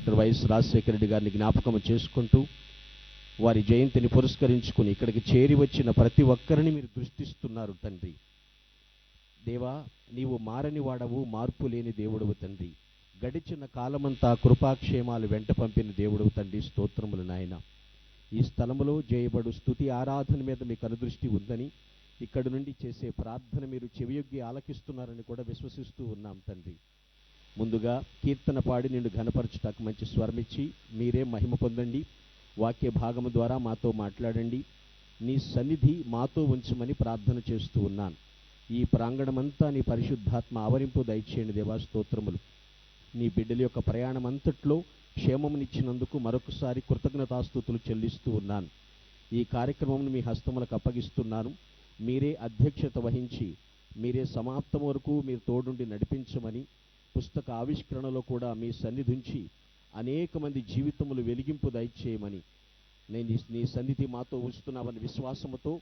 Doctor YS Rajasekhara Reddy గారిని జ్ఞాపకం చేసుకుంటూ వారి జయంతిని పురస్కరించుకుని ఇక్కడికి చేరి వచ్చిన ప్రతి ఒక్కరిని మీరు దృష్టిస్తున్నారు తండ్రి. దేవా, నీవు మారని వాడవు, మార్పు లేని దేవుడవు తండ్రి. గడిచిన కాలమంతా కృపాక్షేమాలు వెంట పంపిన దేవుడవు తండ్రి. స్తోత్రములు నాయన. ఈ స్థలములో చేయబడు స్తుతి ఆరాధన మీద మీకు అనుదృష్టి ఉందని, ఇక్కడి నుండి చేసే ప్రార్థన మీరు చెవియొగ్గి ఆలకిస్తున్నారని కూడా విశ్వసిస్తూ ఉన్నాం తండ్రి. ముందుగా కీర్తన పాడి నిన్ను ఘనపరచుటకు మంచి స్వరమిచ్చి మీరే మహిమ పొందండి. వాక్య భాగము ద్వారా మాతో మాట్లాడండి. నీ సన్నిధి మాతో ఉంచమని ప్రార్థన చేస్తూ ఉన్నాను. ఈ ప్రాంగణమంతా నీ పరిశుద్ధాత్మ ఆవరింపు దయచేయండి దేవా. స్తోత్రములు. నీ బిడ్డల యొక్క ప్రయాణం అంతట్లో క్షేమమునిచ్చినందుకు మరొకసారి కృతజ్ఞతాస్తుతులు చెల్లిస్తూ ఉన్నాను. ఈ కార్యక్రమం మీ హస్తములకు అప్పగిస్తున్నాను. మీరే అధ్యక్షత వహించి మీరే సమాప్తం వరకు మీరు తోడుండి నడిపించమని, పుస్తక ఆవిష్కరణలో కూడా మీ సన్నిధించి అనేక మంది జీవితములు వెలిగింపు దయచేయమని, నేను నీ సన్నిధి మాతో ఉంచుతున్నామని విశ్వాసముతో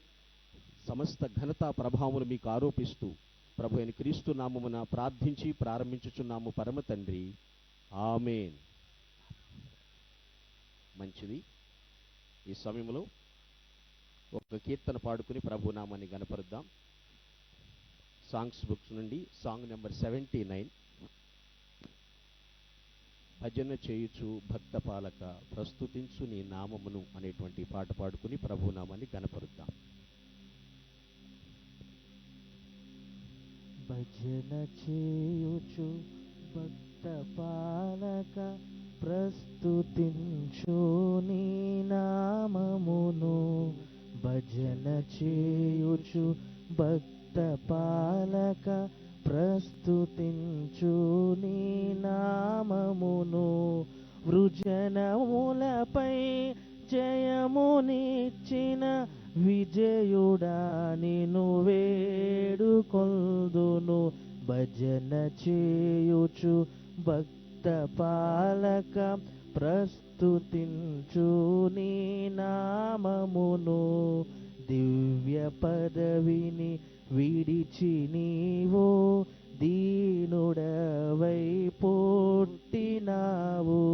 సమస్త ఘనత ప్రభావములు మీకు ఆరోపిస్తూ ప్రభు అయిన క్రీస్తు నామమున ప్రార్థించి ప్రారంభించుచున్నాము పరమ తండ్రి. ఆమేన్. మంచిది. ఈ సమయంలో ఒక కీర్తన పాడుకుని ప్రభు నామాన్ని గణపరుద్దాం. సాంగ్స్ బుక్స్ నుండి సాంగ్ నెంబర్ 79, భజన చేయుచు భక్త పాలక ప్రస్తుతించు నీ నామమును అనేటువంటి పాట పాడుకుని ప్రభు నామాన్ని గణపరుద్దాం. భజన చేయుచు భక్త పాలక ప్రస్తుతించు నీ నామమును. భజన చేయుచు భక్త పాలక ప్రస్తుతించు నీ నామమును. వృజనములపై జయమునిచ్చిన విజయుడా నిన్ను వేడుకొల్దును. భజన చేయుచు భక్త పాలక ప్రస్తుతించు నీ నామమును. దివ్య పదవిని విడిచి నీవు దీనుడవై పుట్టినావు.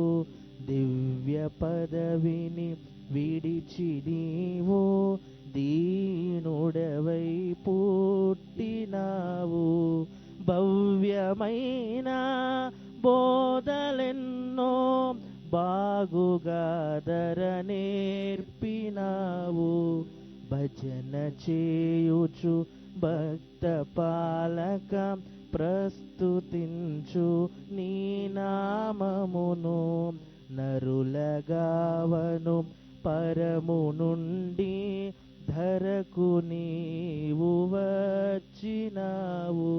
దివ్య పదవిని విడిచి నీవు దీనుడవై పుట్టినావు. భవ్యమైన బోధలెన్నో బాగుగాదర నేర్పినావు. భజన చేయుచు భక్త పాలక ప్రస్తుతించు నీ నామమును. నరులగావను పరము నుండి ధరకు నీవు వచ్చినావు.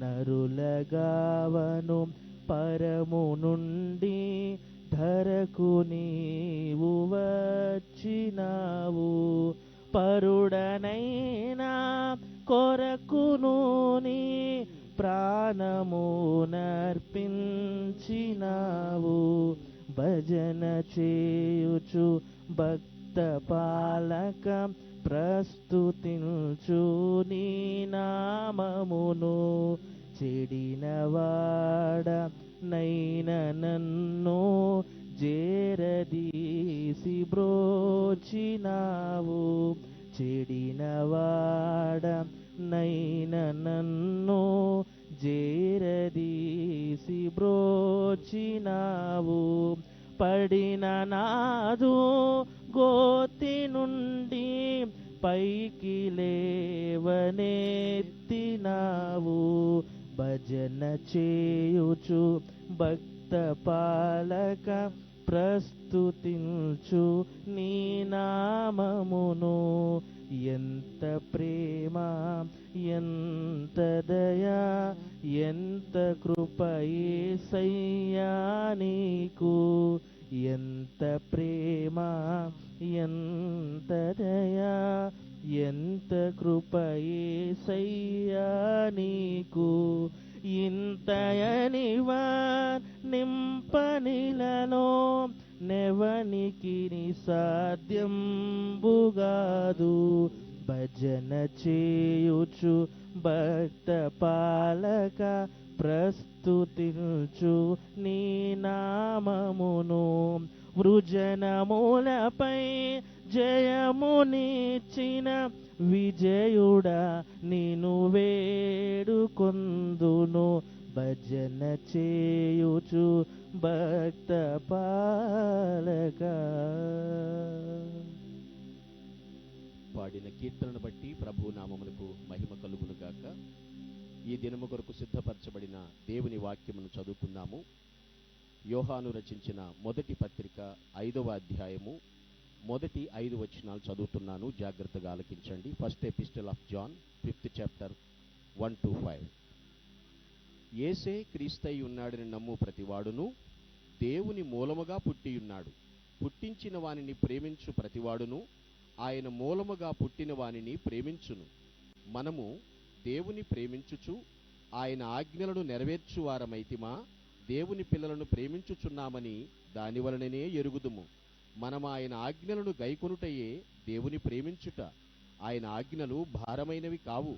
నరులగావను పరము నుండి ధరకు నీవు వచ్చినావు. పరుడనైనా కొరకును నీ ప్రాణము నర్పించినావు. భజన చేయుచు భక్త పాలక ప్రస్తుతించు నీ నామమును. చెడినవాడ నైన నన్ను జేరదీసి బ్రోచినావు. చెడినవాడ నైన నన్ను జేరదీసి బ్రోచినావు. పడిన నాదు గోతి నుండి పైకి లేవనెత్తినావు. భజన చేయుచు భక్త పాలక ప్రస్తుతించు నీ నామమును. ఎంత ప్రేమ, ఎంత దయా, ఎంత కృప యేసయ్యా నీకు. ఎంత ప్రేమ, ఎంత దయా, ఎంత కృప యేసయ్యా నీకు. ఇంతయనివా నింపనిలలో నెవనికి సాధ్యంబుగాదు. భజన చేయుచు భక్త పాలక ప్రస్తుతించు నీ నామమును. వృజనములపై జయమునిచ్చిన విజయుడా నిను వేడుకొందును. భజన చేయుచు భక్త పాలక. పాడిన కీర్తనను బట్టి ప్రభు నామమునకు మహిమ కలుగును గాక. ఈ దినము కొరకు సిద్ధపరచబడిన దేవుని వాక్యమును చదువుకుందాము. యోహాను రచించిన మొదటి పత్రిక 5వ అధ్యాయము మొదటి 5 వచనాలు చదువుతున్నాను, జాగ్రత్తగా ఆలకించండి. First epistle of John 5th chapter 1-5. యేసే క్రీస్తై ఉన్నాడని నమ్ము ప్రతివాడును దేవుని మూలముగా పుట్టియున్నాడు. పుట్టించిన వానిని ప్రేమించు ప్రతివాడును ఆయన మూలముగా పుట్టిన వానిని ప్రేమించును. మనము దేవుని ప్రేమించుచు ఆయన ఆజ్ఞలను నెరవేర్చువారమైతిమా దేవుని పిల్లలను ప్రేమించుచున్నామని దాని వలననే ఎరుగుదుము. మనం ఆయన ఆజ్ఞలను గైకొనుటయే దేవుని ప్రేమించుట. ఆయన ఆజ్ఞలు భారమైనవి కావు.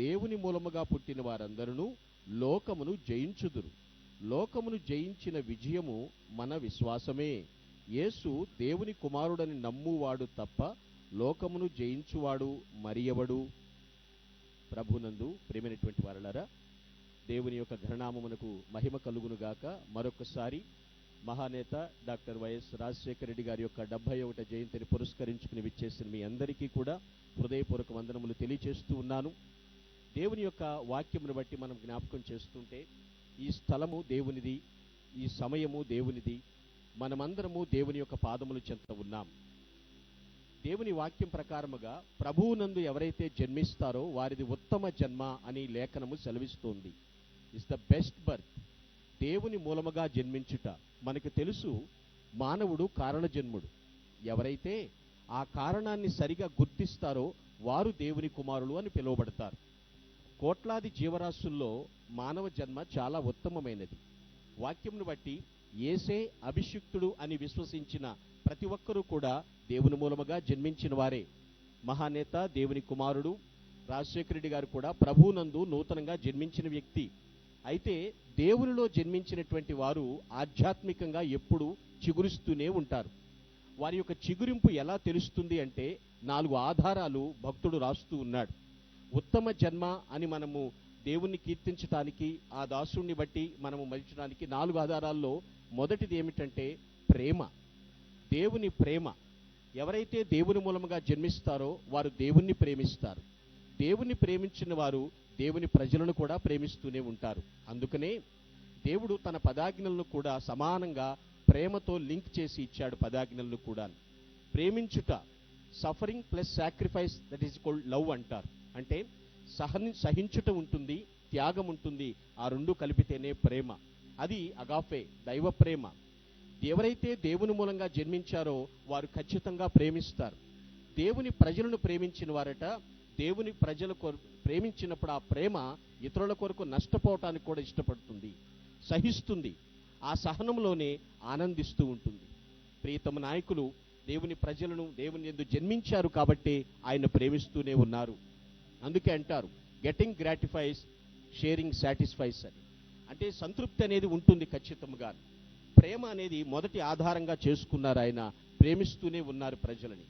దేవుని మూలముగా పుట్టిన వారందరూ లోకమును జయించుదురు. లోకమును జయించిన విజయము మన విశ్వాసమే. యేసు దేవుని కుమారుడని నమ్మువాడు తప్ప లోకమును జయించువాడు మరి ఎవడు? ప్రభునందు ప్రేమైనటువంటి వారలారా, దేవుని యొక్క ఘననామమునకు మహిమ కలుగునుగాక. మరొకసారి మహానేత డాక్టర్ వైఎస్ రాజశేఖర రెడ్డి గారి యొక్క 71వ జయంతిని పురస్కరించుకుని విచ్చేసిన మీ అందరికీ కూడా హృదయపూర్వక వందనములు తెలియచేస్తూ ఉన్నాను. దేవుని యొక్క వాక్యమును బట్టి మనం జ్ఞాపకం చేస్తుంటే, ఈ స్థలము దేవునిది, ఈ సమయము దేవునిది, మనమందరము దేవుని యొక్క పాదముల చెంత ఉన్నాం. దేవుని వాక్యం ప్రకారముగా ప్రభువునందు ఎవరైతే జన్మిస్తారో వారిది ఉత్తమ జన్మ అని లేఖనము సెలవిస్తోంది. Is the best birth. దేవుని మూలముగా జన్మించుట. మనకు తెలుసు, మానవుడు కారణ జన్ముడు. ఎవరైతే ఆ కారణాన్ని సరిగా గుర్తిస్తారో వారు దేవుని కుమారులు అని పిలువబడతారు. కోట్లాది జీవరాశుల్లో మానవ జన్మ చాలా ఉత్తమమైనది. వాక్యమును బట్టి యేసే అభిషిక్తుడు అని విశ్వసించిన ప్రతి ఒక్కరూ కూడా దేవుని మూలముగా జన్మించిన వారే. మహానేత దేవుని కుమారుడు రాజశేఖర రెడ్డి గారు కూడా ప్రభువునందు నూతనంగా జన్మించిన వ్యక్తి. అయితే దేవునిలో జన్మించినటువంటి వారు ఆధ్యాత్మికంగా ఎప్పుడూ చిగురిస్తూనే ఉంటారు. వారి యొక్క చిగురింపు ఎలా తెలుస్తుంది అంటే 4 ఆధారాలు భక్తుడు రాస్తూ ఉన్నాడు. ఉత్తమ జన్మ అని మనము దేవుణ్ణి కీర్తించటానికి, ఆ దాసుణ్ణి బట్టి మనము మలిచడానికి 4 ఆధారాల్లో మొదటిది ఏమిటంటే ప్రేమ. దేవుని ప్రేమ. ఎవరైతే దేవుని మూలముగా జన్మిస్తారో వారు దేవుణ్ణి ప్రేమిస్తారు. దేవుణ్ణి ప్రేమించిన వారు దేవుని ప్రజలను కూడా ప్రేమిస్తూనే ఉంటారు. అందుకనే దేవుడు తన పదాజ్ఞలను కూడా సమానంగా ప్రేమతో లింక్ చేసి ఇచ్చాడు. పదాజ్ఞలను కూడా ప్రేమించుట, suffering plus sacrifice, that is called love అంటారు. అంటే సహించుట ఉంటుంది, త్యాగం ఉంటుంది. ఆ రెండు కలిపితేనే ప్రేమ. అది అగాపే, దైవ ప్రేమ. ఎవరైతే దేవుని మూలంగా జన్మించారో వారు ఖచ్చితంగా ప్రేమిస్తారు. దేవుని ప్రజలను ప్రేమించిన వారట, దేవుని ప్రజల ప్రేమించినప్పుడు ఆ ప్రేమ ఇతరుల కొరకు నష్టపోవటానికి కూడా ఇష్టపడుతుంది, సహిస్తుంది. ఆ సహనంలోనే ఆనందిస్తూ ఉంటుంది. ప్రియతమ నాయకులు దేవుని ప్రజలను దేవుని యందు జన్మించారు కాబట్టి ఆయన ప్రేమిస్తూనే ఉన్నారు. అందుకే అంటారు, గెటింగ్ గ్రాటిఫైస్, షేరింగ్ సాటిస్ఫైస్ అని. అంటే సంతృప్తి అనేది ఉంటుంది ఖచ్చితంగా. ప్రేమ అనేది మొదటి ఆధారంగా చేసుకున్నారు. ఆయన ప్రేమిస్తూనే ఉన్నారు ప్రజలని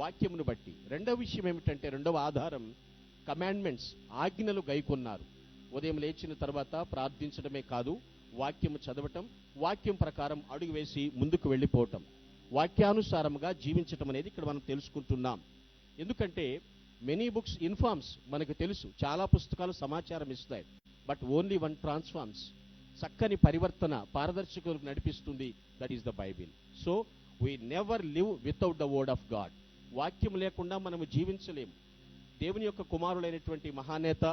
వాక్యమును బట్టి. రెండవ విషయం ఏమిటంటే, రెండవ ఆధారం కమాండ్మెంట్స్, ఆజ్ఞలు గైకొన్నారు. ఉదయం లేచిన తర్వాత ప్రార్థించడమే కాదు, వాక్యము చదవటం, వాక్యం ప్రకారం అడుగు వేసి ముందుకు వెళ్ళిపోవటం, వాక్యానుసారముగా జీవించటం అనేది ఇక్కడ మనం తెలుసుకుంటున్నాం. ఎందుకంటే మెనీ బుక్స్ ఇన్ఫార్మ్స్, మనకు తెలుసు చాలా పుస్తకాలు సమాచారం ఇస్తాయి, బట్ ఓన్లీ వన్ ట్రాన్స్ఫార్మ్స్, చక్కని పరివర్తన, పారదర్శకులకు నడిపిస్తుంది. That is the Bible. So we never live without the word of God. వాక్యం లేకుండా మనము జీవించలేము. దేవుని యొక్క కుమారులైనటువంటి మహానేత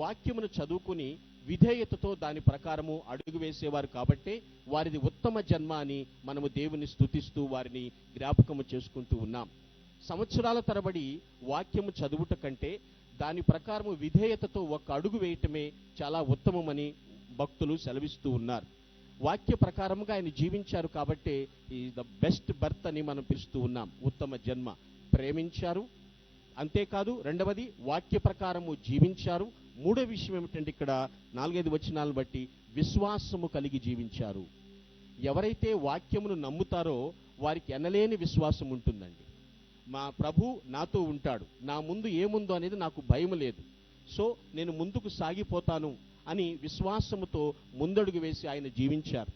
వాక్యమును చదువుకుని విధేయతతో దాని ప్రకారము అడుగు వేసేవారు కాబట్టి వారిది ఉత్తమ జన్మ అని మనము దేవుని స్తుతిస్తూ వారిని జ్ఞాపకము చేసుకుంటూ ఉన్నాం. సంవత్సరాల తరబడి వాక్యము చదువుట కంటే దాని ప్రకారము విధేయతతో ఒక అడుగు వేయటమే చాలా ఉత్తమమని భక్తులు సెలవిస్తూ ఉన్నారు. వాక్య ప్రకారముగా ఆయన జీవించారు కాబట్టి ఈ ద బెస్ట్ బర్త్ అని మనం పిలుస్తూ ఉన్నాం. ఉత్తమ జన్మ. ప్రేమించారు, అంతేకాదు రెండవది వాక్య ప్రకారము జీవించారు. మూడో విషయం ఏమిటంటే ఇక్కడ 4-5 వచనాలను బట్టి విశ్వాసము కలిగి జీవించారు. ఎవరైతే వాక్యమును నమ్ముతారో వారికి ఎనలేని విశ్వాసం ఉంటుందండి. మా ప్రభు నాతో ఉంటాడు, నా ముందు ఏముందో అనేది నాకు భయం లేదు, సో నేను ముందుకు సాగిపోతాను అని విశ్వాసముతో ముందడుగు వేసి ఆయన జీవించారు.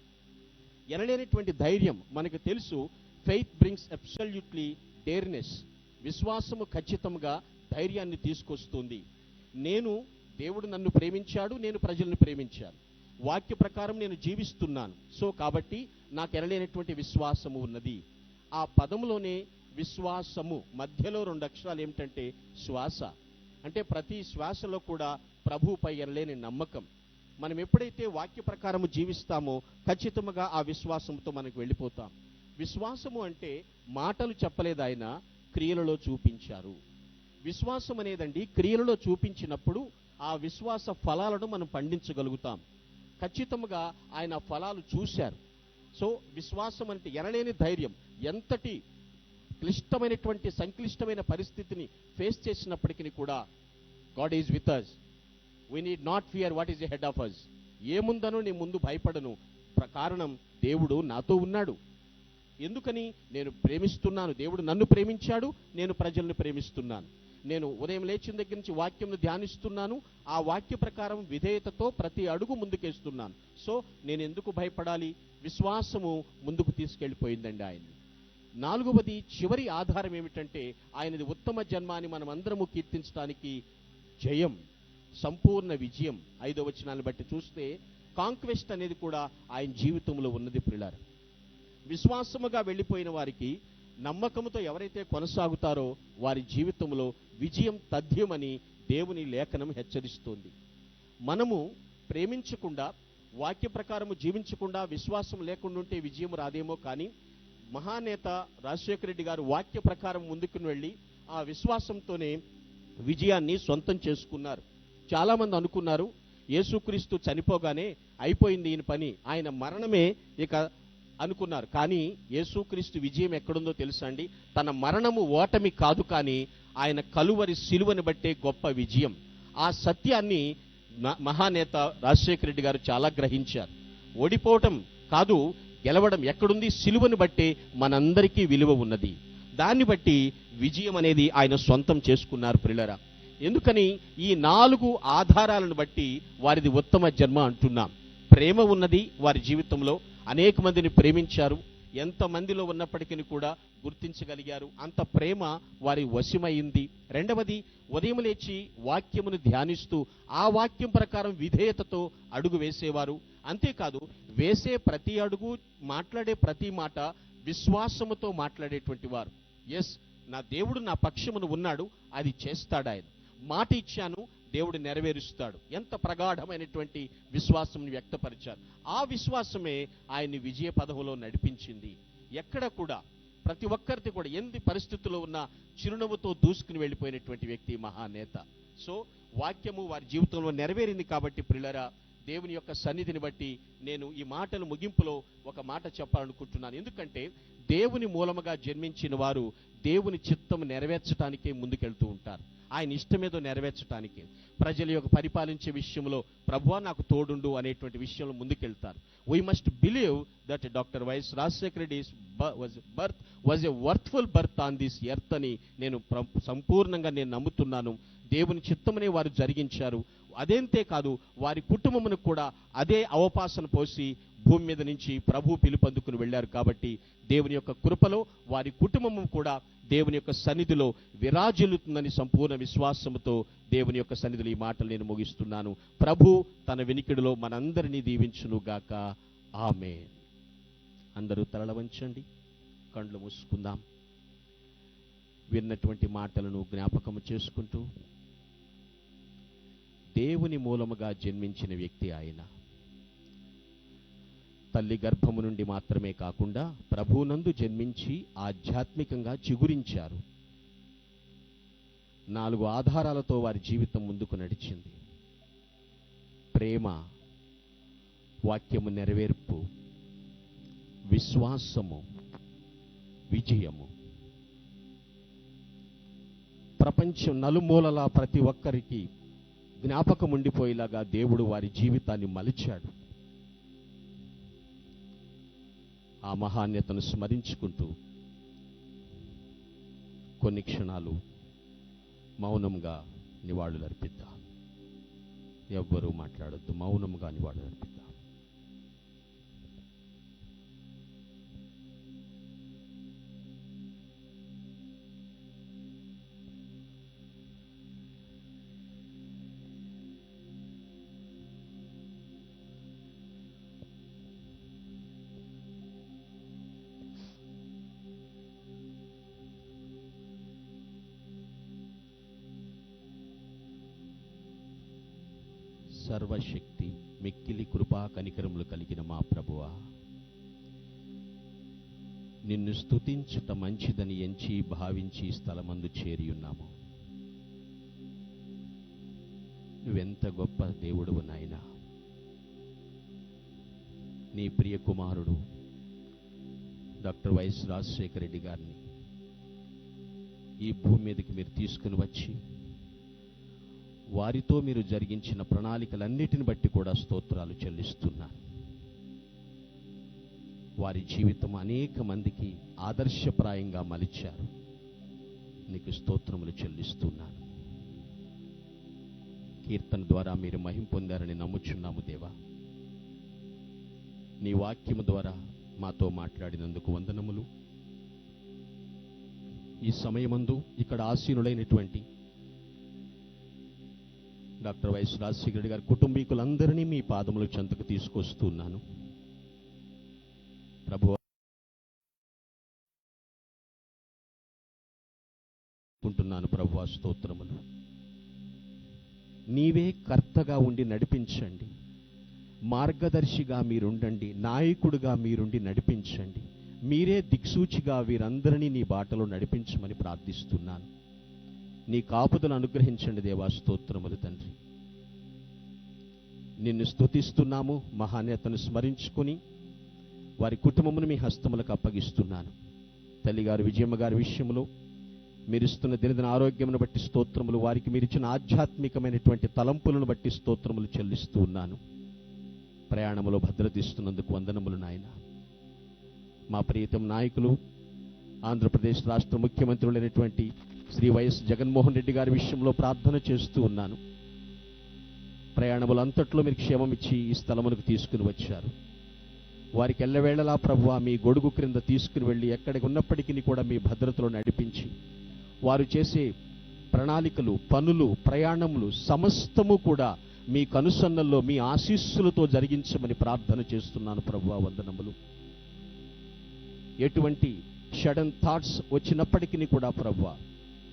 ఎనలేనటువంటి ధైర్యం మనకు తెలుసు. Faith brings absolutely డేర్నెస్. విశ్వాసము ఖచ్చితంగా ధైర్యాన్ని తీసుకొస్తుంది. దేవుడు నన్ను ప్రేమించాడు, నేను ప్రజలను ప్రేమించాను, వాక్య ప్రకారం నేను జీవిస్తున్నాను, సో కాబట్టి నాకు ఎనలేనటువంటి విశ్వాసము ఉన్నది. ఆ పదములోనే విశ్వాసము మధ్యలో 2 అక్షరాలు ఏమిటంటే శ్వాస. అంటే ప్రతి శ్వాసలో కూడా ప్రభువుపై ఎనలేని నమ్మకం. మనం ఎప్పుడైతే వాక్య ప్రకారము జీవిస్తామో ఖచ్చితంగా ఆ విశ్వాసంతో మనకు వెళ్ళిపోతాం. విశ్వాసము అంటే మాటలు చెప్పలేదు, ఆయన క్రియలలో చూపించారు. విశ్వాసం అనేదండి క్రియలలో చూపించినప్పుడు ఆ విశ్వాస ఫలాలను మనం పండించగలుగుతాం. ఖచ్చితంగా ఆయన ఫలాలు చూశారు. సో విశ్వాసం అంటే ఎనలేని ధైర్యం. ఎంతటి క్లిష్టమైనటువంటి సంక్లిష్టమైన పరిస్థితిని ఫేస్ చేసినప్పటికీ కూడా God is with us, we need not fear what is head of us. ఏముందనో నీ ముందు భయపడను, కారణం దేవుడు నాతో ఉన్నాడు. ఎందుకని? నేను ప్రేమిస్తున్నాను, దేవుడు నన్ను ప్రేమించాడు, నేను ప్రజలను ప్రేమిస్తున్నాను. నేను ఉదయం లేచిన దగ్గర నుంచి వాక్యంను ధ్యానిస్తున్నాను, ఆ వాక్య ప్రకారం విధేయతతో ప్రతి అడుగు ముందుకేస్తున్నాను. సో నేను ఎందుకు భయపడాలి? విశ్వాసము ముందుకు తీసుకెళ్ళిపోయిందండి ఆయన్ని. 4వది చివరి ఆధారం ఏమిటంటే ఆయనది ఉత్తమ జన్మ అని మనం అందరము కీర్తించడానికి జయం, సంపూర్ణ విజయం. 5వ వచనాన్ని బట్టి చూస్తే కాంక్వెస్ట్ అనేది కూడా ఆయన జీవితంలో ఉన్నది. ప్రియులారా, విశ్వాసముగా వెళ్ళిపోయిన వారికి, నమ్మకముతో ఎవరైతే కొనసాగుతారో వారి జీవితంలో విజయం తథ్యమని దేవుని లేఖనం హెచ్చరిస్తోంది. మనము ప్రేమించకుండా, వాక్య ప్రకారము జీవించకుండా, విశ్వాసం లేకుండా ఉంటే విజయం రాదేమో, కానీ మహానేత రాజశేఖర రెడ్డి గారు వాక్య ప్రకారం ముందుకు వెళ్ళి ఆ విశ్వాసంతోనే విజయాన్ని సొంతం చేసుకున్నారు. చాలామంది అనుకున్నారు యేసుక్రీస్తు చనిపోగానే అయిపోయింది ఈయన పని, ఆయన మరణమే ఇక అనుకున్నారు. కానీ యేసుక్రీస్తు విజయం ఎక్కడుందో తెలుసా అండి? తన మరణము ఓటమి కాదు, కానీ ఆయన కలువరి సిలువని బట్టే గొప్ప విజయం. ఆ సత్యాన్ని మహానేత రాజశేఖర రెడ్డి గారు చాలా గ్రహించారు. ఓడిపోవటం కాదు, గెలవడం ఎక్కడుంది? సిలువని బట్టే మనందరికీ విలువ ఉన్నది. దాన్ని బట్టి విజయం అనేది ఆయన సొంతం చేసుకున్నారు. ప్రియులారా, ఎందుకని? ఈ 4 ఆధారాలను బట్టి వారిది ఉత్తమ జన్మ అంటున్నాం. ప్రేమ ఉన్నది వారి జీవితంలో, అనేక మందిని ప్రేమించారు, ఎంతమందిలో ఉన్నప్పటికీ కూడా గుర్తించగలిగారు. అంత ప్రేమ వారి వశమైంది. 2వది, ఉదయం లేచి వాక్యమును ధ్యానిస్తూ ఆ వాక్యం ప్రకారం విధేయతతో అడుగు వేసేవారు. అంతేకాదు, వేసే ప్రతి అడుగు, మాట్లాడే ప్రతి మాట విశ్వాసముతో మాట్లాడేటువంటి వారు. ఎస్, నా దేవుడు నా పక్షమును ఉన్నాడు, అది చేస్తాడు. ఆయన మాట ఇచ్చాను, దేవుడు నెరవేరుస్తాడు. ఎంత ప్రగాఢమైనటువంటి విశ్వాసం వ్యక్తపరిచారు. ఆ విశ్వాసమే ఆయన్ని విజయ పదవులో నడిపించింది. ఎక్కడ కూడా ప్రతి ఒక్కరితో కూడా ఎన్ని పరిస్థితుల్లో ఉన్నా చిరునవ్వుతో దూసుకుని వెళ్ళిపోయినటువంటి వ్యక్తి మహానేత. సో వాక్యము వారి జీవితంలో నెరవేరింది. కాబట్టి ప్రియులారా, దేవుని యొక్క సన్నిధిని బట్టి నేను ఈ మాటల ముగింపులో ఒక మాట చెప్పాలనుకుంటున్నాను. ఎందుకంటే దేవుని మూలముగా జన్మించిన వారు దేవుని చిత్తం నెరవేర్చడానికే ముందుకెళ్తూ ఉంటారు. ఆయన ఇష్టమేదో నెరవేర్చడానికే, ప్రజల యొక్క పరిపాలించే విషయంలో ప్రభువా నాకు తోడుండు అనేటువంటి విషయంలో ముందుకెళ్తారు. We must believe that doctor YS Rajasekhara Reddy birth was a worthful birth on this earth అని నేను సంపూర్ణంగా నమ్ముతున్నాను. దేవుని చిత్తమనే వారు జరిగించారు. అదేంతే కాదు, వారి కుటుంబమును కూడా అదే అవపాసన పోసి భూమి మీద నుంచి ప్రభు పిలుపందుకుని వెళ్ళారు. కాబట్టి దేవుని యొక్క కృపలో వారి కుటుంబము కూడా దేవుని యొక్క సన్నిధిలో విరాజిల్లుతుందని సంపూర్ణ విశ్వాసముతో దేవుని యొక్క సన్నిధిలో ఈ మాటలు నేను ముగిస్తున్నాను. ప్రభు తన వినికిడిలో మనందరినీ దీవించును గాక. ఆమేన్. అందరూ తలల వంచండి, కళ్ళు మూసుకుందాం. విన్నటువంటి మాటలను జ్ఞాపకము చేసుకుంటూ, దేవుని మూలముగా జన్మించిన వ్యక్తి ఆయన. తల్లి గర్భము నుండి మాత్రమే కాకుండా ప్రభువునందు జన్మించి ఆధ్యాత్మికంగా చిగురించారు. 4 ఆధారాలతో వారి జీవితం ముందుకు నడిచింది. ప్రేమ, వాక్యము నెరవేర్పు, విశ్వాసము, విజయము. ప్రపంచం నలుమూలలా ప్రతి ఒక్కరికి జ్ఞాపకం ఉండిపోయేలాగా దేవుడు వారి జీవితాన్ని మలిచాడు. ఆ మహాన్యతను స్మరించుకుంటూ కొన్ని క్షణాలు మౌనంగా నివాళులర్పిద్దాం. ఎవ్వరూ మాట్లాడొద్దు, మౌనంగా నివాళులర్పిద్దాం. సర్వశక్తి మిక్కిలి కృపా కనికరములు కలిగిన మా ప్రభువా, నిన్ను స్తుతించుట మంచిదని ఎంచి భావించి స్థలమందు చేరియున్నాము. నువ్వెంత గొప్ప దేవుడువు నాయనా. నీ ప్రియ కుమారుడు డాక్టర్ వైఎస్ రాజశేఖర రెడ్డి గారిని ఈ భూమి మీదకి మీరు తీసుకుని వచ్చి వారితో మీరు జరిగించిన ప్రణాళికలన్నిటిని బట్టి కూడా స్తోత్రాలు చెల్లిస్తున్నాను. వారి జీవితం అనేక మందికి ఆదర్శప్రాయంగా మలిచారు. నీకు స్తోత్రములు చెల్లిస్తున్నాను. కీర్తన ద్వారా మీరు మహిమ పొందారని నమ్ముచున్నాము దేవా. నీ వాక్యము ద్వారా మాతో మాట్లాడినందుకు వందనములు. ఈ సమయమందు ఇక్కడ ఆసీనులైనటువంటి డాక్టర్ వైఎస్ రాజశేఖర రెడ్డి గారి కుటుంబీకులందరినీ మీ పాదముల చెంతకు తీసుకొస్తున్నాను ప్రభువా. కుంటున్నాను ప్రభువా, స్తోత్రములు. నీవే కర్తగా ఉండి నడిపించండి, మార్గదర్శిగా మీరుండండి, నాయకుడిగా మీరుండి నడిపించండి. మీరే దిక్సూచిగా వీరందరినీ నీ బాటలో నడిపించమని ప్రార్థిస్తున్నాను. నీ కాపుదలను అనుగ్రహించండి దేవా. స్తోత్రములు తండ్రి. నిన్ను స్తుతిస్తున్నాము. మహాన్యతను స్మరించుకుని వారి కుటుంబమును మీ హస్తములకు అప్పగిస్తున్నాను. తల్లిగారు విజయమ్మ గారి విషయంలో మీరిస్తున్న దినదిన ఆరోగ్యమును బట్టి స్తోత్రములు, వారికి మీరిచ్చిన ఆధ్యాత్మికమైనటువంటి తలంపులను బట్టి స్తోత్రములు చెల్లిస్తూ ఉన్నాను. ప్రయాణములో భద్రత ఇస్తున్నందుకు వందనములు నాయన. మా ప్రియతమ నాయకులు ఆంధ్రప్రదేశ్ రాష్ట్ర ముఖ్యమంత్రులైనటువంటి శ్రీ వైఎస్ జగన్మోహన్ రెడ్డి గారి విషయంలో ప్రార్థన చేస్తూ ఉన్నాను. ప్రయాణములంతట్లో మీరు క్షేమమిచ్చి ఈ స్థలమునకు తీసుకుని వచ్చారు. వారికి ఎల్లవేళలా ప్రభువా మీ గొడుగు క్రింద తీసుకుని వెళ్ళి ఎక్కడికి ఉన్నప్పటికీ కూడా మీ భద్రతలో నడిపించి వారు చేసే ప్రణాళికలు, పనులు, ప్రయాణములు సమస్తము కూడా మీ కనుసన్నల్లో మీ ఆశీస్సులతో జరిగించమని ప్రార్థన చేస్తున్నాను ప్రభువా. వందనములు. ఎటువంటి షడన్ థాట్స్ వచ్చినప్పటికీ కూడా ప్రభువా,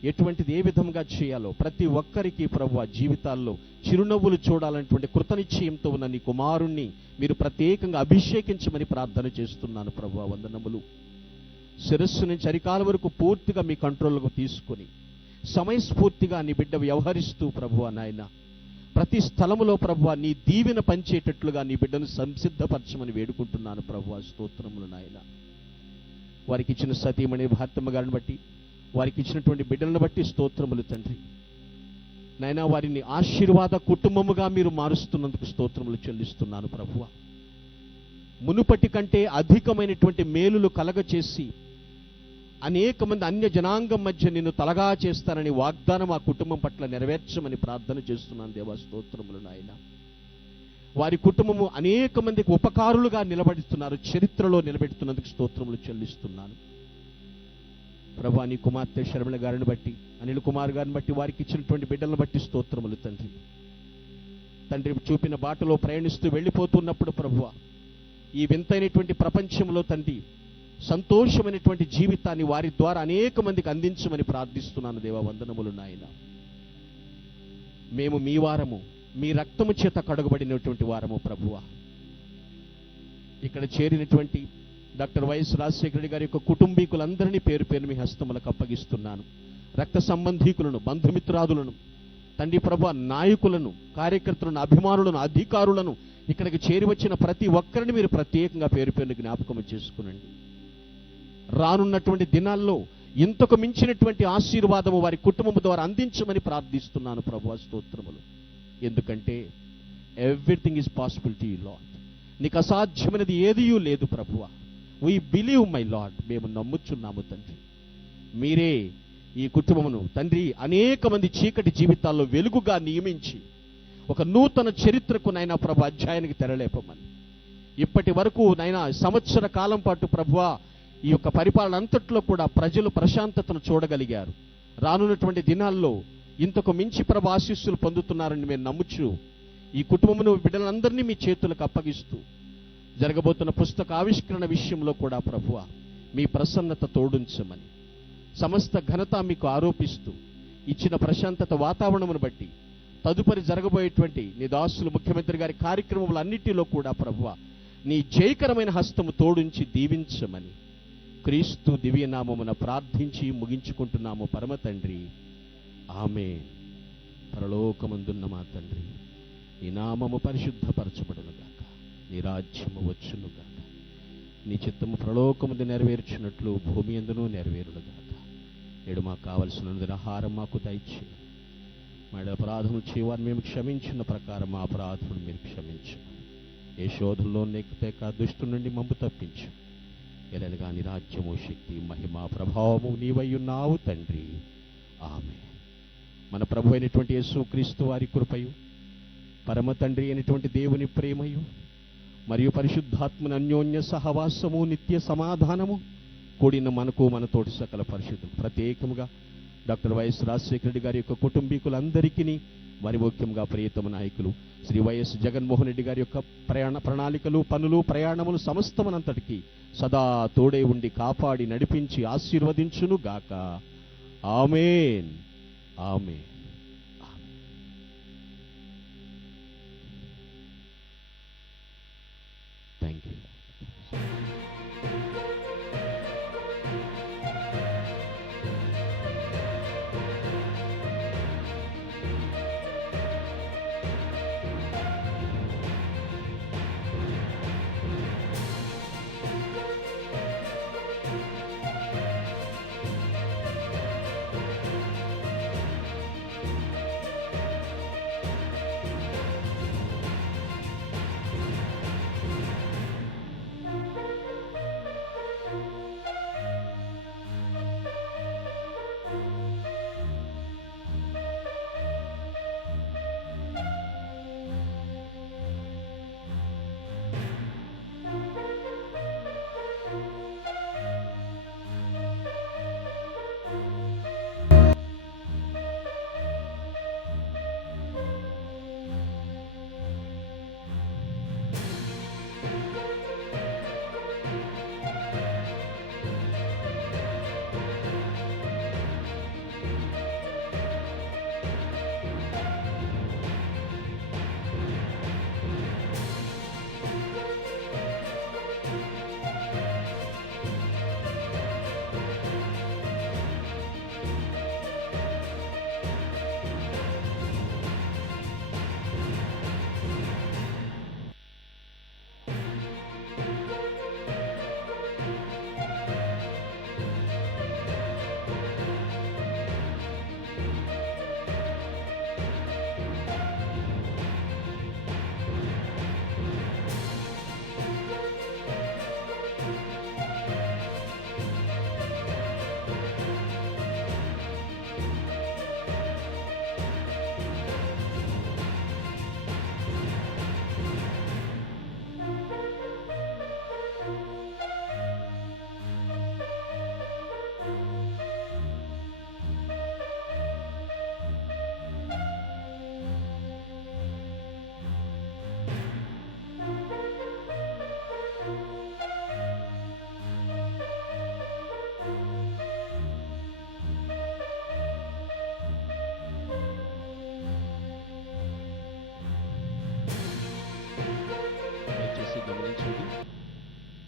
ఎటువంటిది ఏ విధంగా చేయాలో ప్రతి ఒక్కరికి ప్రభువా జీవితాల్లో చిరునవ్వులు చూడాలనేటువంటి కృతనిశ్చయంతో ఉన్న నీ కుమారుణ్ణి మీరు ప్రత్యేకంగా అభిషేకించమని ప్రార్థన చేస్తున్నాను ప్రభువా. వందనములు. శిరస్సు నుంచి అరికాల వరకు పూర్తిగా మీ కంట్రోల్కు తీసుకొని సమయస్ఫూర్తిగా నీ బిడ్డ వ్యవహరిస్తూ ప్రభువా నాయన ప్రతి స్థలములో ప్రభువా నీ దీవెన పంచేటట్లుగా నీ బిడ్డను సంసిద్ధపరచమని వేడుకుంటున్నాను ప్రభువా. స్తోత్రములు నాయన. వారికి ఇచ్చిన సతీమణి భారతమ్మ గారిని బట్టి, వారికి ఇచ్చినటువంటి బిడ్డలను బట్టి స్తోత్రములు తండ్రి. నాయనా వారిని ఆశీర్వాద కుటుంబముగా మీరు మారుస్తున్నందుకు స్తోత్రములు చెల్లిస్తున్నాను ప్రభువా. మునుపటి కంటే అధికమైనటువంటి మేలులు కలగచేసి అనేక మంది అన్య జనాంగం మధ్య నిన్ను తలగా చేస్తానని వాగ్దానం ఆ కుటుంబం పట్ల నెరవేర్చమని ప్రార్థన చేస్తున్నాను దేవా. స్తోత్రములు నాయన. వారి కుటుంబము అనేక మందికి ఉపకారులుగా నిలబడుతున్నారు, చరిత్రలో నిలబెడుతున్నందుకు స్తోత్రములు చెల్లిస్తున్నాను ప్రభా. నీ కుమార్తె శర్మిల గారిని బట్టి, అనిల్ కుమార్ గారిని బట్టి, వారికి ఇచ్చినటువంటి బిడ్డలను బట్టి స్తోత్రములు తండ్రి. తండ్రి చూపిన బాటలో ప్రయాణిస్తూ వెళ్ళిపోతున్నప్పుడు ప్రభువా ఈ వింతైనటువంటి ప్రపంచంలో తండ్రి సంతోషమైనటువంటి జీవితాన్ని వారి ద్వారా అనేక మందికి అందించమని ప్రార్థిస్తున్నాను దేవా. వందనములు నాయన. మేము మీ వారము, మీ రక్తము చేత కడగబడినటువంటి వారము ప్రభువా. ఇక్కడ చేరినటువంటి డాక్టర్ వైఎస్ రాజశేఖర రెడ్డి గారి యొక్క కుటుంబీకులందరినీ పేరు పేరు మీ హస్తములకు అప్పగిస్తున్నాను. రక్త సంబంధీకులను, బంధుమిత్రాదులను తండ్రి ప్రభువా, నాయకులను, కార్యకర్తలను, అభిమానులను, అధికారులను, ఇక్కడికి చేరి వచ్చిన ప్రతి ఒక్కరిని మీరు ప్రత్యేకంగా పేరు పేరును జ్ఞాపకం చేసుకునండి. రానున్నటువంటి దినాల్లో ఇంతకు మించినటువంటి ఆశీర్వాదము వారి కుటుంబం ద్వారా అందించమని ప్రార్థిస్తున్నాను ప్రభువా. స్తోత్రములు. ఎందుకంటే everything is possible to you lord. నీకు అసాధ్యమైనది ఏదియూ లేదు ప్రభువా. వీ బిలీవ్ మై లార్డ్, మేము నమ్ముచున్నాము తండ్రి. మీరే ఈ కుటుంబమును తండ్రి అనేక మంది చీకటి జీవితాల్లో వెలుగుగా నియమించి ఒక నూతన చరిత్రకు నైనా ప్రభు అధ్యాయానికి తెరలేపమని, ఇప్పటి వరకు నైనా సంవత్సర కాలం పాటు ప్రభువా ఈ యొక్క పరిపాలన అంతట్లో కూడా ప్రజలు ప్రశాంతతను చూడగలిగారు. రానున్నటువంటి దినాల్లో ఇంతకు మించి ప్రభు ఆశీస్సులు పొందుతున్నారని మేము నమ్ముచు ఈ కుటుంబమును బిడ్డలందరినీ మీ చేతులకు అప్పగిస్తూ జరగబోతున్న పుస్తక ఆవిష్కరణ విషయంలో కూడా ప్రభువా మీ ప్రసన్నత తోడుంచమని, సమస్త ఘనత మీకు ఆరోపిస్తూ ఇచ్చిన ప్రశాంతత వాతావరణమును బట్టి తదుపరి జరగబోయేటువంటి నీ దాసులు ముఖ్యమంత్రి గారి కార్యక్రమములన్నిటిలో కూడా ప్రభువా నీ జయకరమైన హస్తము తోడుంచి దీవించమని క్రీస్తు దివ్యనామమున ప్రార్థించి ముగించుకుంటున్నాము పరమ తండ్రి. ఆమేన్. పరలోకమందున్న మా తండ్రి, నీ నామము పరిశుద్ధపరచబడునుగాక, నీ రాజ్యము వచ్చునుగాక, నీ చిత్తము పరలోకముందు నెరవేర్చినట్లు భూమి యందును నెరవేరునుగాక. నేడు మాకు కావలసిన ఆహారం మాకు దయచేయండి. మా అపరాధములు చేయవారిని మేము క్షమించిన ప్రకారం మా అపరాధములు మీరు క్షమించు. ఏ శోధనలో నెక్కుతేక దుష్టు నుండి మమ్ము తప్పించు. ఎలనగా నీ రాజ్యము, శక్తి, మహిమ, ప్రభావము నీవయ్యున్నావు తండ్రి. ఆమేన్. మన ప్రభు అయినటువంటి యేసుక్రీస్తు వారి కృపయు, పరమ తండ్రి అయినటువంటి దేవుని ప్రేమయు, మరియు పరిశుద్ధాత్మని అన్యోన్య సహవాసము, నిత్య సమాధానము కూడిన మనకు మనతోటి సకల పరిశుద్ధులు, ప్రత్యేకముగా డాక్టర్ వైఎస్ రాజశేఖర రెడ్డి గారి యొక్క కుటుంబీకులందరికీ, మరి ముఖ్యంగా ప్రియతమ నాయకులు శ్రీ వైఎస్ జగన్మోహన్ రెడ్డి గారి యొక్క ప్రణాళికలు, పనులు, ప్రయాణములు సమస్తమనంతటికీ సదా తోడే ఉండి కాపాడి నడిపించి ఆశీర్వదించును గాక. ఆమేన్. ఆమేన్. Thank you.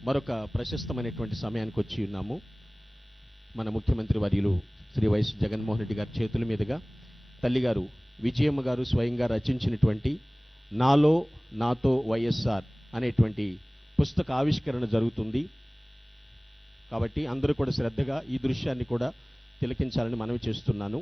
మరొక ప్రశస్తమైనటువంటి సమయానికి వచ్చి ఉన్నాము. మన ముఖ్యమంత్రి వర్యులు శ్రీ వైఎస్ జగన్మోహన్ రెడ్డి గారి చేతుల మీదుగా తల్లిగారు విజయమ్మ గారు స్వయంగా రచించినటువంటి నాలో నాతో వైఎస్ఆర్ అనేటువంటి పుస్తక ఆవిష్కరణ జరుగుతుంది. కాబట్టి అందరూ కూడా శ్రద్ధగా ఈ దృశ్యాన్ని కూడా తిలకించాలని మనవి చేస్తున్నాను.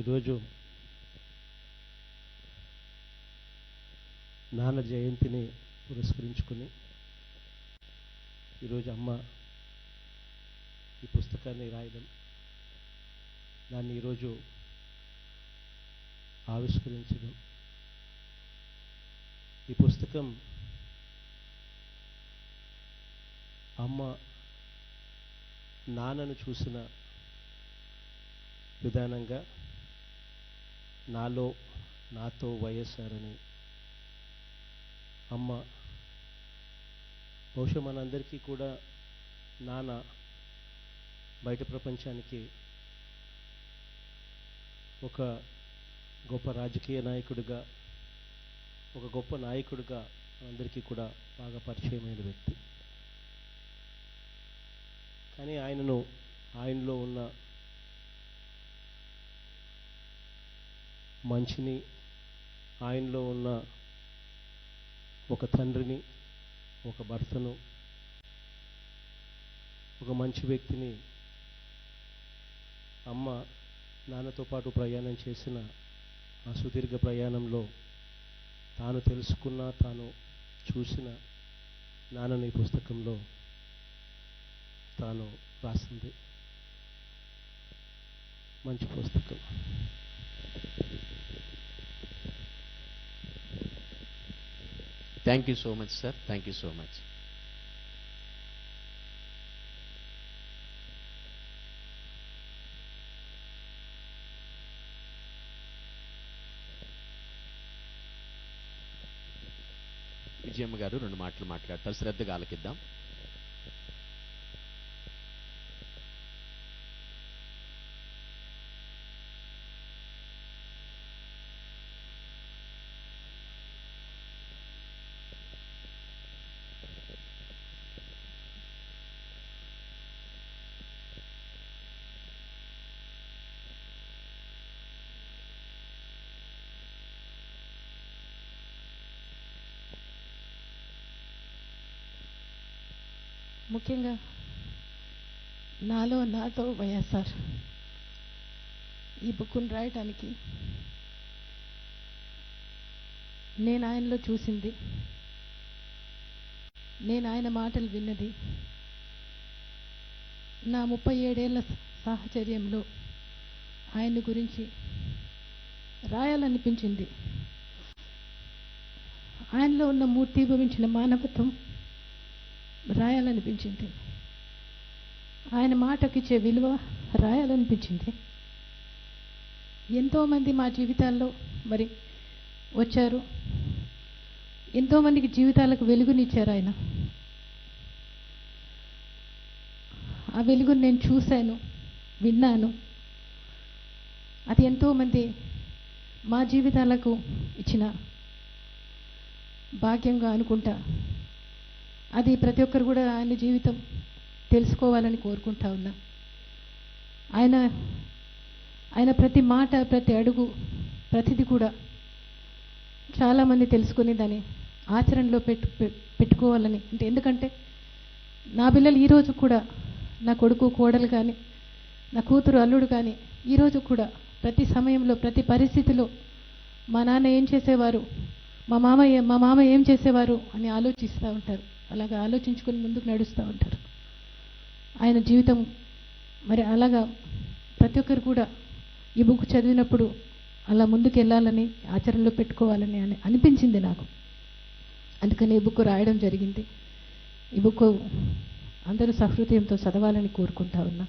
ఈరోజు నాన్న జయంతిని పురస్కరించుకుని ఈరోజు అమ్మ ఈ పుస్తకాన్ని రాయడం, దాన్ని ఈరోజు ఆవిష్కరించడం. ఈ పుస్తకం అమ్మ నాన్నను చూసిన విధానంగా నాతో వైఎస్ఆర్ అని అమ్మ బహుశా మనందరికీ కూడా నాన్న బయట ప్రపంచానికి ఒక గొప్ప రాజకీయ నాయకుడిగా, ఒక గొప్ప నాయకుడిగా మనందరికీ కూడా బాగా పరిచయమైన వ్యక్తి. కానీ ఆయనలో ఉన్న మంచిని, ఆయనలో ఉన్న ఒక తండ్రిని, ఒక భర్తను, ఒక మంచి వ్యక్తిని అమ్మ నాన్నతో పాటు ప్రయాణం చేసిన ఆ సుదీర్ఘ ప్రయాణంలో తాను తెలుసుకున్న, తాను చూసిన నాన్నని ఈ పుస్తకంలో తాను రాసింది. మంచి పుస్తకం. Thank you so much sir, thank you so much. Vijayamma గారు 2 మాటలు మాట్లాడతారు, శ్రద్ధగా ఆలకిద్దాం. ముఖ్యంగా నాతో వైఎస్ఆర్ ఈ బుక్ను రాయటానికి నేను ఆయనలో చూసింది, నేను ఆయన మాటలు విన్నది, నా 37 ఏళ్ల సాహచర్యంలో ఆయన గురించి రాయాలనిపించింది. ఆయనలో ఉన్న మూర్తీభవించిన మానవత్వం రాయాలనిపించింది. ఆయన మాటకిచ్చే విలువ రాయాలనిపించింది. ఎంతోమంది మా జీవితాల్లో మరి వచ్చారు, ఎంతోమందికి జీవితాలకు వెలుగునిచ్చారు ఆయన. ఆ వెలుగుని నేను చూశాను, విన్నాను. అది ఎంతోమంది మా జీవితాలకు ఇచ్చిన భాగ్యంగా అనుకుంటా. అది ప్రతి ఒక్కరు కూడా ఆయన జీవితం తెలుసుకోవాలని కోరుకుంటా ఉన్నా. ఆయన ప్రతి మాట, ప్రతి అడుగు, ప్రతిది కూడా చాలామంది తెలుసుకుని దాన్ని ఆచరణలో పెట్టుకోవాలని. ఎందుకంటే నా పిల్లలు ఈరోజు కూడా, నా కొడుకు కోడలు కానీ, నా కూతురు అల్లుడు కానీ ఈరోజు కూడా ప్రతి సమయంలో, ప్రతి పరిస్థితిలో మా నాన్న ఏం చేసేవారు, మా మామ ఏం చేసేవారు అని ఆలోచిస్తూ ఉంటారు. అలాగా ఆలోచించుకొని ముందుకు నడుస్తూ ఉంటారు. ఆయన జీవితం మరి అలాగా ప్రతి ఒక్కరు కూడా ఈ బుక్ చదివినప్పుడు అలా ముందుకు వెళ్ళాలని, ఆచరణలో పెట్టుకోవాలని అనిపించింది నాకు. అందుకని ఈ బుక్ రాయడం జరిగింది. ఈ బుక్ అందరూ సహృదయంతో చదవాలని కోరుకుంటా ఉన్నా.